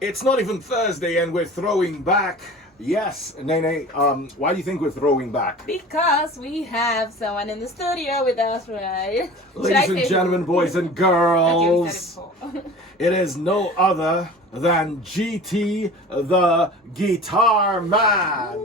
It's not even Thursday and we're throwing back. Yes, Nene, why do you think we're throwing back? Because we have someone in the studio with us, right? Ladies and gentlemen, boys and girls, it is no other than G.T the Guitar Man.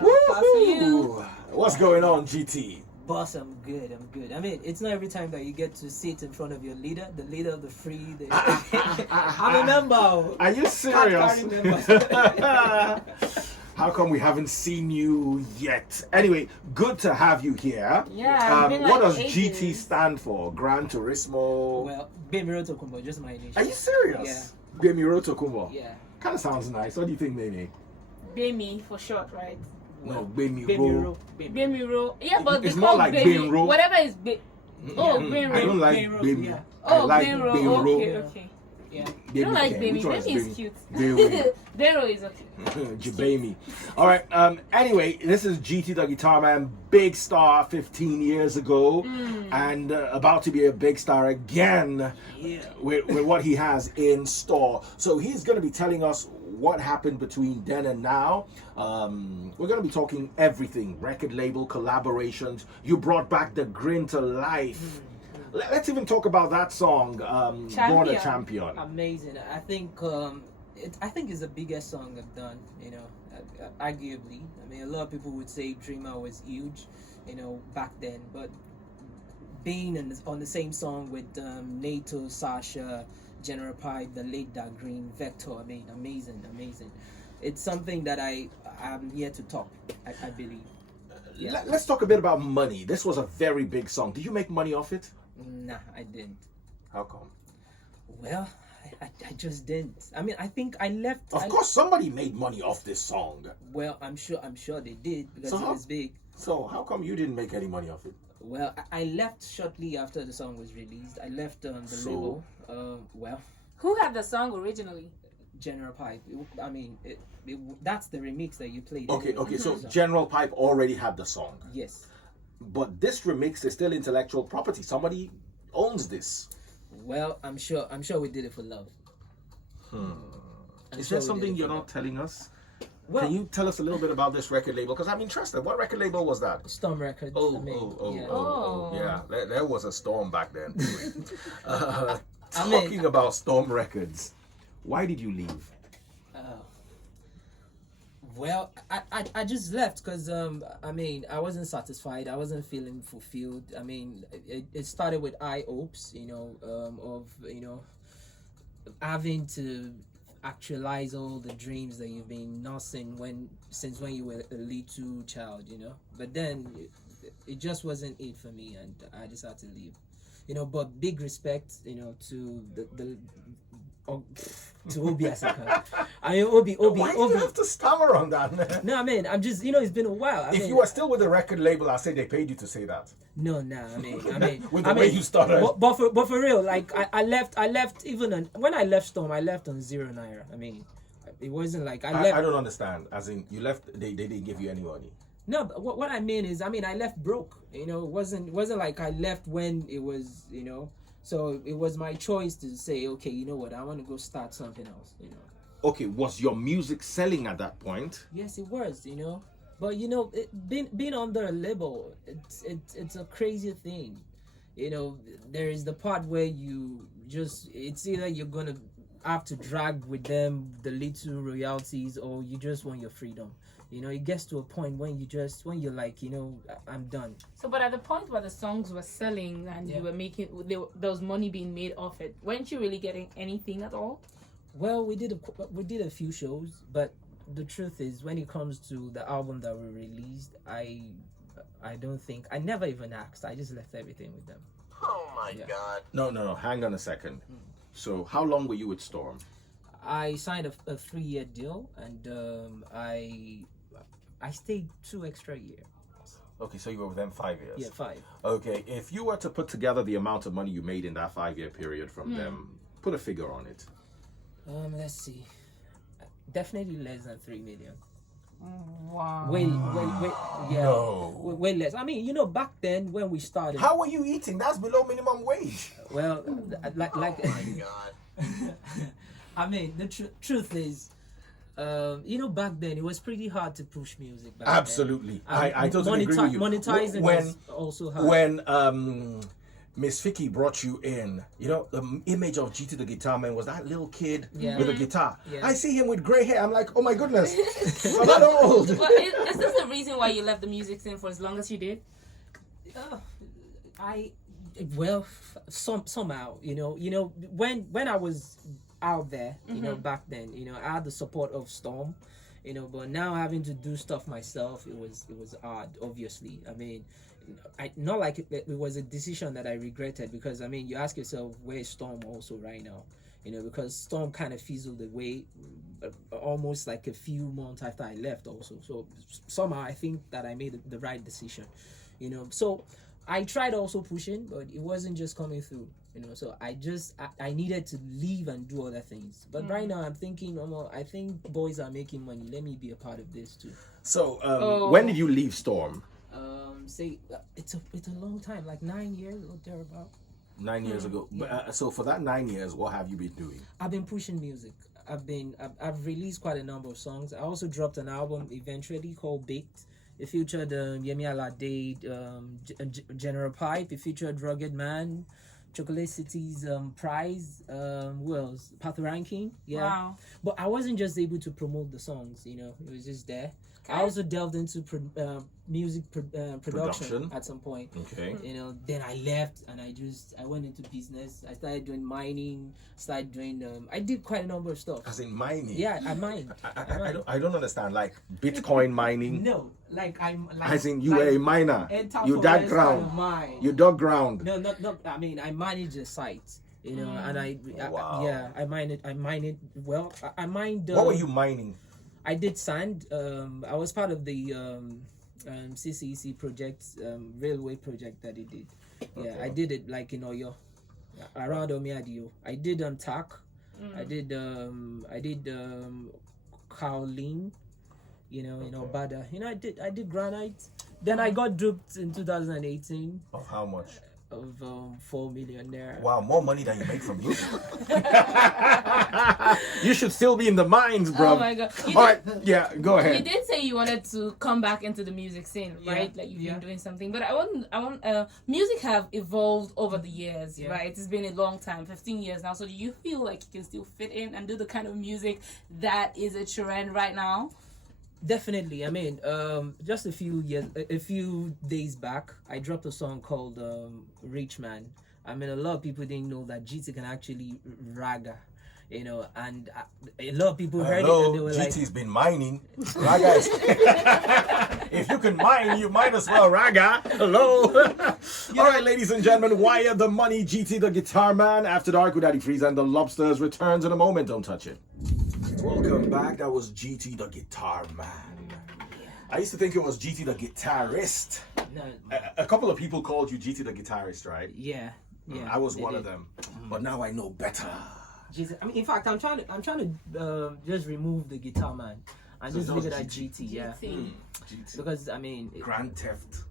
Woo! What's going on, G.T? Boss, I'm good. I mean, it's not every time that you get to sit in front of your leader, the leader of the free. I'm a member. Are you serious? How come we haven't seen you yet? Anyway, good to have you here. Yeah. What does GT stand for? Gran Turismo? Well, Bemiro Tokumbo, just my initial. Are you serious? Yeah. Bemiro Tokumbo? Yeah. Kind of sounds nice. What do you think, Nene? Bemi for short, right? No, Bemiro. Bemiro. Yeah, but it's they more call like Bemi. Benro. Whatever is Oh, Benro. I don't like Benro, Bemi. yeah. I like Benro. Benro. Okay. Yeah. You don't like Bemi. Bemi. Bemi is cute. Bemi. Benro is okay. Jabami. All right. Anyway, this is GT the Guitar Man, big star 15 years ago, and about to be a big star again with what he has in store. So he's going to be telling us what happened between then and now. We're going to be talking everything: record label, collaborations. You brought back the grin to life. Let's even talk about that song, Born a Champion. Amazing. I think it's the biggest song I've done, arguably. I mean, a lot of people would say Dreamer was huge, back then, but being on the same song with NATO, Sasha, General Pipe, the late Dark Green, Vector, I mean, amazing. It's something that I'm here to top, I believe. Yeah. Let's talk a bit about money. This was a very big song. Did you make money off it? Nah, I didn't. How come? Well, I just didn't. I mean, I think I left. Of course, somebody made money off this song. Well, I'm sure they did because it was big. So how come you didn't make any money off it? Well, I left shortly after the song was released. I left the label. Well, who had the song originally? General Pipe. That's the remix that you played. Okay. So General Pipe already had the song. Yes. But this remix is still intellectual property. Somebody owns this. Well, I'm sure we did it for love. Is there something you're not telling us? Well, can you tell us a little bit about this record label? Because I'm interested. What record label was that? Storm Records. Yeah. There was a storm back then. Talking about Storm Records, why did you leave? Well, I just left because I wasn't satisfied. I wasn't feeling fulfilled. I mean, it started with high hopes, of having to actualize all the dreams that you've been nursing since when you were a little child, But then it just wasn't it for me, and I just had to leave. But big respect, to the to Obi Asaka. I mean, Obi. Why do you have to stammer on that, man? No, I mean, I'm just, it's been a while. If you were still with the record label, I say they paid you to say that. No, I mean, with the way you started. But for real, like I left even when I left Storm, I left on 0 naira. I mean, it wasn't like I left. I don't understand. As in, you left, they didn't give you any money. No, but what I mean is, I left broke. It wasn't like I left when it was, So it was my choice to say, okay, you know what, I want to go start something else, Okay, was your music selling at that point? Yes, it was, But being under a label, it's a crazy thing. There is the part where it's either you're gonna have to drag with them the little royalties, or you just want your freedom. It gets to a point when you're like, I'm done. So, but at the point where the songs were selling and you were making, there was money being made off it, weren't you really getting anything at all? Well, we did a few shows, but the truth is, when it comes to the album that we released, I don't think, I never even asked. I just left everything with them. Oh my God. No. Hang on a second. So, how long were you with Storm? I signed a 3-year deal, and I stayed 2 extra years. Okay, so you were with them 5 years. Yeah, 5. Okay, if you were to put together the amount of money you made in that 5-year period from them, put a figure on it. Let's see. Definitely less than 3 million. Wow. Way less. I mean, back then when we started. How were you eating? That's below minimum wage. Well, like Oh my God. I mean, the truth is, back then it was pretty hard to push music. Back Absolutely. then. I totally agree with you. Monetizing was also hard. When Miss Vicky brought you in, the image of GT the Guitarman was that little kid with a guitar. Yeah. I see him with gray hair. I'm like, oh my goodness, I'm not old. Well, is this the reason why you left the music scene for as long as you did? Somehow, when I was out there, back then, I had the support of Storm, but now having to do stuff myself, it was hard. Obviously, I mean, not like it was a decision that I regretted, because I mean, you ask yourself, where is Storm also right now? Because Storm kind of fizzled away almost like a few months after I left also. So somehow I think that I made the right decision, so I tried also pushing, but it wasn't just coming through, so I needed to leave and do other things. But right now I'm thinking, I think boys are making money, let me be a part of this too. So when did you leave Storm? Say it's a long time, like 9 years or thereabout. 9 years ago. Yeah. So for that 9 years, what have you been doing? I've been pushing music. I've released quite a number of songs. I also dropped an album eventually called Baked. It featured Yemi Alade, General Pipe. It featured Rugged Man, Chocolate City's Prize, who else? Path Ranking. Yeah. Wow. But I wasn't just able to promote the songs, it was just there. I also delved into music production at some point. Okay. Then I left and I went into business. I started doing mining. I did quite a number of stuff. As in mining? Yeah, I mined. I don't understand. Like Bitcoin mining? No, I'm like. As in you were a miner. You dug ground. You dug ground. No, not. I mean, I managed a site. And Wow. I mined it. Well, I mined. What were you mining? I did sand. I was part of the CCEC project, railway project that it did. Yeah, Okay. I did it like in Oyo, around Omiadio. I did TAC. I did Kaolin, Bada. I did granite. Then I got duped in 2018 Of how much? of 4 million there. Wow, more money than you make from music. You should still be in the mines, bro. Oh my God. All right, yeah, go ahead. You did say you wanted to come back into the music scene, right? Like you've been doing something, but I want music have evolved over the years, right? It's been a long time, 15 years now. So do you feel like you can still fit in and do the kind of music that is a trend right now? Definitely. I mean, just a few days back, I dropped a song called Rich Man. I mean, a lot of people didn't know that GT can actually raga, and a lot of people heard it and they were GT's been mining. Raga is... If you can mine, you might as well raga. Hello. All right, ladies and gentlemen, Wire the Money, GT the Guitar Man. After Dark with Daddy Freeze and the Lobsters returns in a moment. Don't touch it. Welcome back. That was GT the Guitar Man. I used to think it was GT the Guitarist. No, A couple of people called you GT the Guitarist, right? yeah. I was one of them. But now I know better. Jesus. I mean, in fact, I'm trying to just remove the Guitar Man and So just it's leave it just at GT. Yeah. GT. Because I mean, Grand Theft.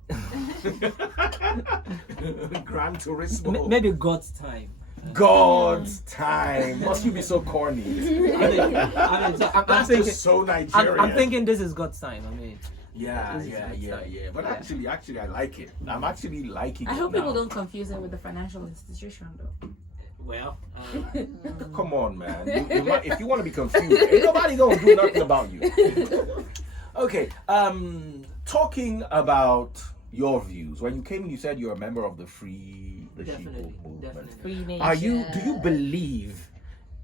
Gran Turismo. maybe God's time. God's time. Must you be so corny? I'm That's thinking, just so Nigerian. I'm thinking this is God's time. I mean, Yeah. But actually, I like it. I'm actually liking it. I hope now. people don't confuse it with the financial institution, though. well, Come on, man. If you want to be confused, ain't nobody gonna do nothing about you. Okay. Talking about your views. When you came in, you said you're a member of the Definitely, Sheeple movement. definitely. Free nation. Are you? Do you believe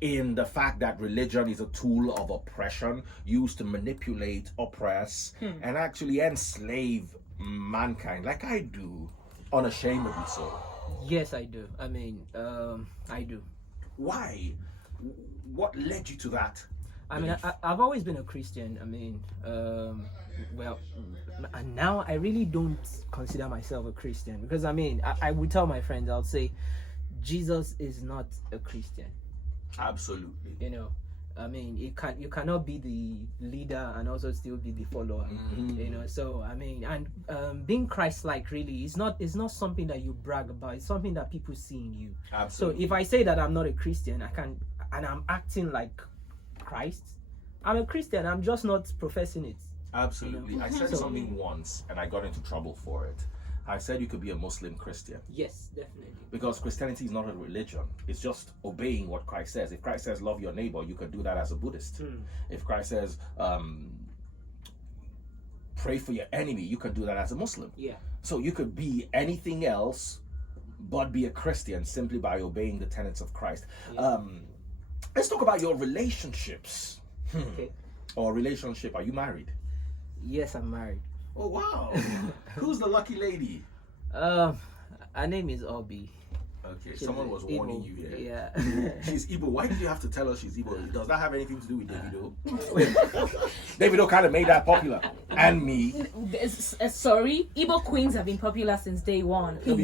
in the fact that religion is a tool of oppression used to manipulate, oppress, and actually enslave mankind, like I do, unashamedly so? Yes, I do. I mean, I do. Why? What led you to that? I mean, I've always been a Christian. I mean, well, and now I really don't consider myself a Christian because I mean, I would tell my friends, I would say, Jesus is not a Christian. Absolutely. I mean, you cannot be the leader and also still be the follower. You know, so I mean, and being Christ-like really is not something that you brag about. It's something that people see in you. Absolutely. So if I say that I'm not a Christian, and I'm acting like Christ, I'm a Christian. I'm just not professing it. Absolutely. You know? I said something once and I got into trouble for it. I said you could be a Muslim Christian. Yes, definitely. Because Christianity is not a religion. It's just obeying what Christ says. If Christ says love your neighbor, you could do that as a Buddhist. If Christ says pray for your enemy, you could do that as a Muslim. Yeah. So you could be anything else but be a Christian simply by obeying the tenets of Christ. Yeah. Let's talk about your relationships. Okay. Or relationship. Are you married? Yes, I'm married. Oh wow. Who's the lucky lady? Her name is Obi. Okay, She's someone was Igbo. warning you here. Yeah. She's Igbo. Why did you have to tell her she's Igbo? Does that have anything to do with Davido? Davido kind of made that popular. And me. Sorry, Igbo queens have been popular since day one. Don't be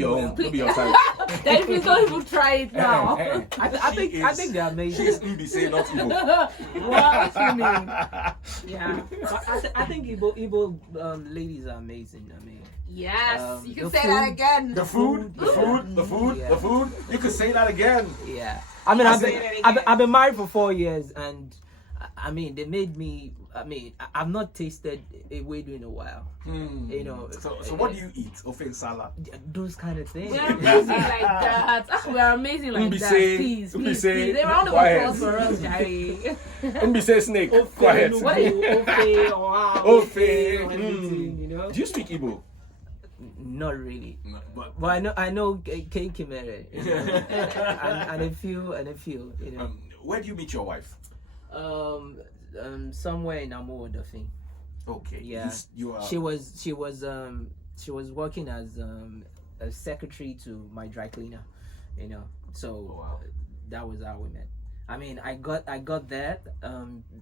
your side. Then please don't even try it now. I think they're amazing. She's Mbise, not Igbo. What you mean? Yeah. I think Igbo ladies are amazing. I mean, Yes, you can the say food- that again. The food. Yeah. You could say that again. Yeah. I mean, I've been married for 4 years, and I mean, they made me. I mean, I've not tasted a wedu in a while. You know. So what do you eat? Ofe salad. Those kind of things. We're amazing like that. We're amazing like that. Please. A round of applause for us, Jerry. Mbise snake. Quiet. What is Ofe? Wow. Ofe. You know. Do you speak Igbo? Not really. No, but But I know K Kimere, and a few, you know. Where do you meet your wife? Somewhere in Amodafin. Okay. Yeah. You are. She was working as a secretary to my dry cleaner, you know. So Oh, wow. that was how we met. I mean, I got there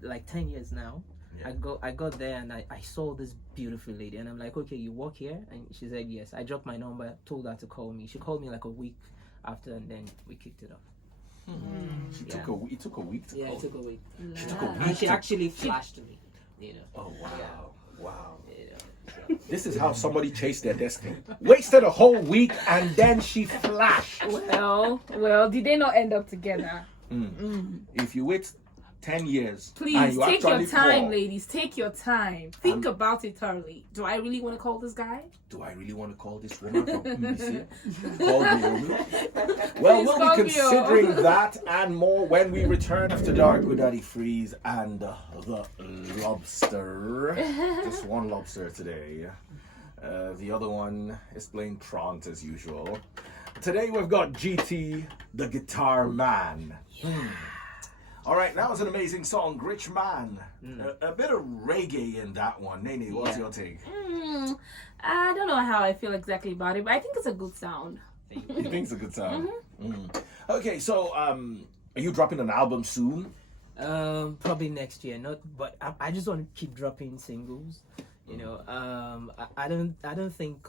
like 10 years now. Yeah. I got there and I saw this beautiful lady, and I'm like, okay, you work here? And she said yes. I dropped my number, told her to call me. She called me like a week after, and then we kicked it off. It took a week to Yeah, call. it took a week. She took a And week. she actually flashed me, you know. Oh wow. Yeah. Wow. You know, so. This is how somebody chased their destiny. Wasted a whole week and then she flashed. Well, did they not end up together? If you wait 10 years, and Please you take your actually time, call, ladies. Take your time. Think about it thoroughly. Do I really want to call this guy? do I really want to call this woman from BBC? Call Naomi? Well, Please we'll call be me. considering that and more when we return after dark with Daddy Freeze and the lobster. Just one lobster today. The other one is plain prawns as usual. Today we've got G.T the Guitar Man. All right, that was an amazing song, Rich Man. A bit of reggae in that one. Nene, what's your take? I don't know how I feel exactly about it, but I think it's a good sound. You think it's a good sound? Okay, so are you dropping an album soon? Probably next year. But I just want to keep dropping singles. You know, I don't think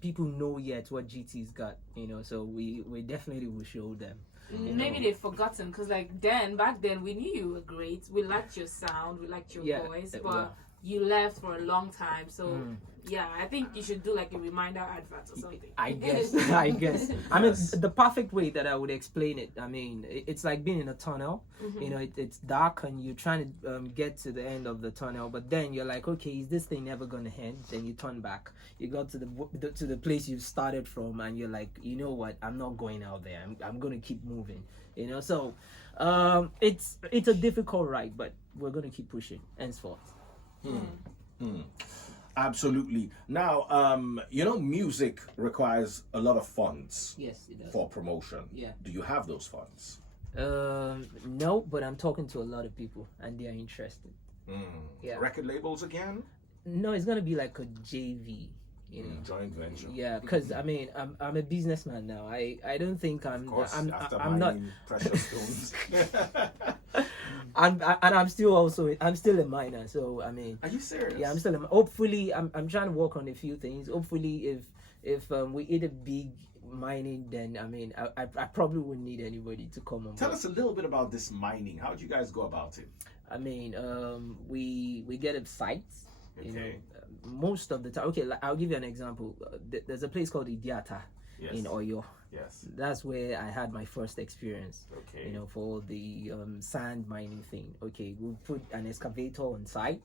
people know yet what GT's got. You know, so we definitely will show them. Maybe they've forgotten because back then we knew you were great. We liked your sound, we liked your voice, but well. you left for a long time. So yeah, I think you should do like a reminder advert or something. I guess. I mean, the perfect way that I would explain it. I mean, it's like being in a tunnel. You know, it's dark and you're trying to get to the end of the tunnel, but then you're like, okay, is this thing never gonna end? Then you turn back. You go to the place you started from, and you're like, you know what? I'm not going out there. I'm gonna keep moving. You know, so it's a difficult ride, but we're gonna keep pushing henceforth. Absolutely. Now, you know, music requires a lot of funds Yes, it does. for promotion. Yeah. Do you have those funds? No, but I'm talking to a lot of people, and they are interested. Yeah. Record labels again? No, it's gonna be like a JV. You know. Joint venture. Yeah, because I mean, I'm a businessman now. I don't think Of course, after I'm not. mining precious stones. I'm still a miner. So I mean, Are you serious? yeah, I'm still. Hopefully, I'm trying to work on a few things. Hopefully, if we hit a big mining, then I mean, I probably wouldn't need anybody to come on Tell board. us a little bit about this mining. How did you guys go about it? I mean, we get a site, you know, Okay. most of the time. Okay, I'll give you an example. There's a place called Idiata Yes. in Oyo. Yes. That's where I had my first experience. Okay. You know, for the sand mining thing. Okay, we put an excavator on site.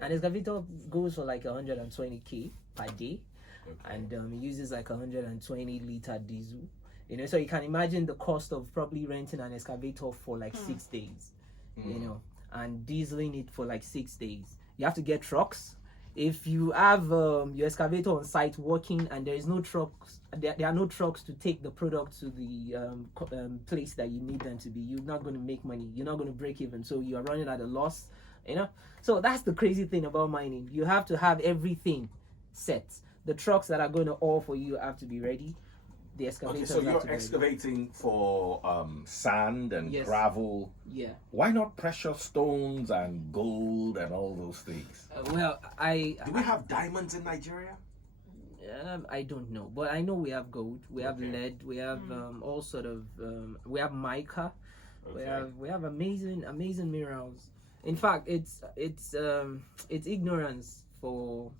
An excavator goes for like 120K per day, Okay. and it uses like 120-liter diesel. You know, so you can imagine the cost of probably renting an excavator for like 6 days. You know, and dieseling it for like 6 days. You have to get trucks. If you have your excavator on site working and there is no trucks, there are no trucks to take the product to the place that you need them to be, you're not going to make money. You're not going to break even. So you are running at a loss, you know. So that's the crazy thing about mining. You have to have everything set. The trucks that are going to ore for you have to be ready. The Okay, excavators so have you're to be ready. excavating for sand and Yes. gravel. Yeah. Why not precious stones and gold and all those things? Well, Do we have diamonds in Nigeria? I don't know, but I know we have gold, we have Okay. lead, we have all sort of we have mica, Okay. we have amazing minerals. In fact, it's ignorance for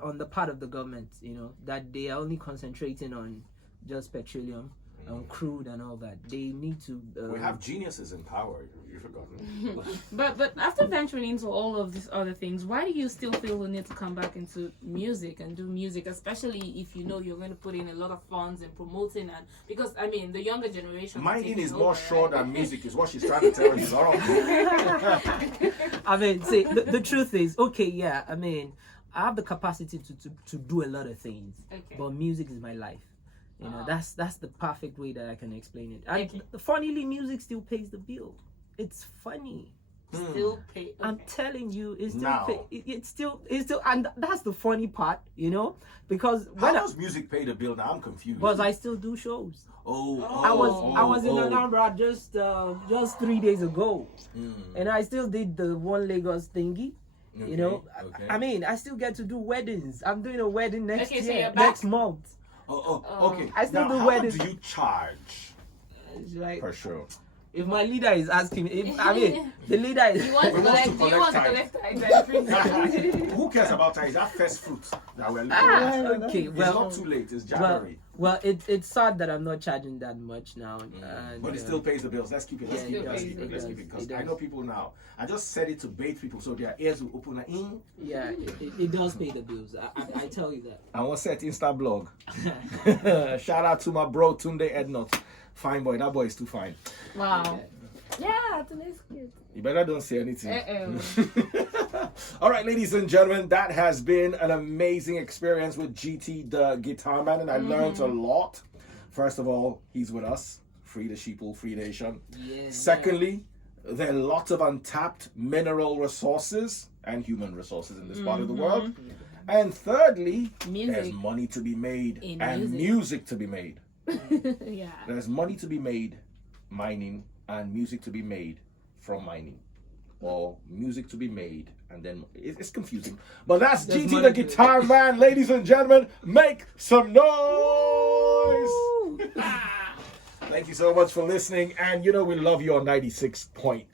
on the part of the government, you know, that they are only concentrating on just petroleum, on crude and all that. They need to. We have geniuses in power. You've forgotten. But after venturing into all of these other things, why do you still feel the need to come back into music and do music, especially if you know you're going to put in a lot of funds in promoting, and because I mean the younger generation. are Mining taking is more over, sure right? than music, is what she's trying to tell you. All right. I mean, see, the truth is, okay, yeah, I mean, I have the capacity to do a lot of things, Okay. but music is my life. You know, that's the perfect way that I can explain it. And Okay. funnily, music still pays the bill. It's funny. Still pay. Okay. I'm telling you, it's still Now. it's still, and that's the funny part, you know, because How when does music pay the bill? Now I'm confused. because I still do shows. I was in oh. Alhambra just 3 days ago, Mm. and I still did the one Lagos thingy. You know, Okay. I mean, I still get to do weddings. I'm doing a wedding next Okay, so year, you're back. next month. Okay. I still now, do how weddings. much do you charge It's like, per show? if my leader is asking, I mean, the leader is. You want to We want to collect? You want to collect collect tithes? Who cares about that? Is that first fruit that we're looking Ah, at? okay, It's well, not too late. It's well, January. well, it's sad that I'm not charging that much now. And, But it still pays the bills. Let's keep it. Let's yeah, keep it it. Let's does, keep it. it Let's does, keep it. Because it I does. know people now. I just said it to bait people so their ears will open. Like, yeah, it does pay the bills. I tell you that. I want to set Insta blog. Shout out to my bro Tunde Ednot. Fine boy. That boy is too fine. Wow. Yeah, today's good. You better don't say anything. Uh-oh. All right, ladies and gentlemen, that has been an amazing experience with GT the Guitarman, and I learned a lot. First of all, he's with us. Free the sheeple, free the nation. Yeah. Secondly, there are lots of untapped mineral resources and human resources in this part of the world. And thirdly, Music. there's money to be made In and music. music to be made. Yeah. There's money to be made mining and music to be made from mining, or music to be made and then it's confusing. But that's There's GT the money to- Guitar Man, ladies and gentlemen. Make some noise! Thank you so much for listening, and you know we love you on 96.9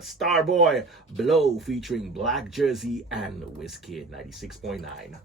Starboy Blow featuring Black Jersey and Wizkid. 96.9.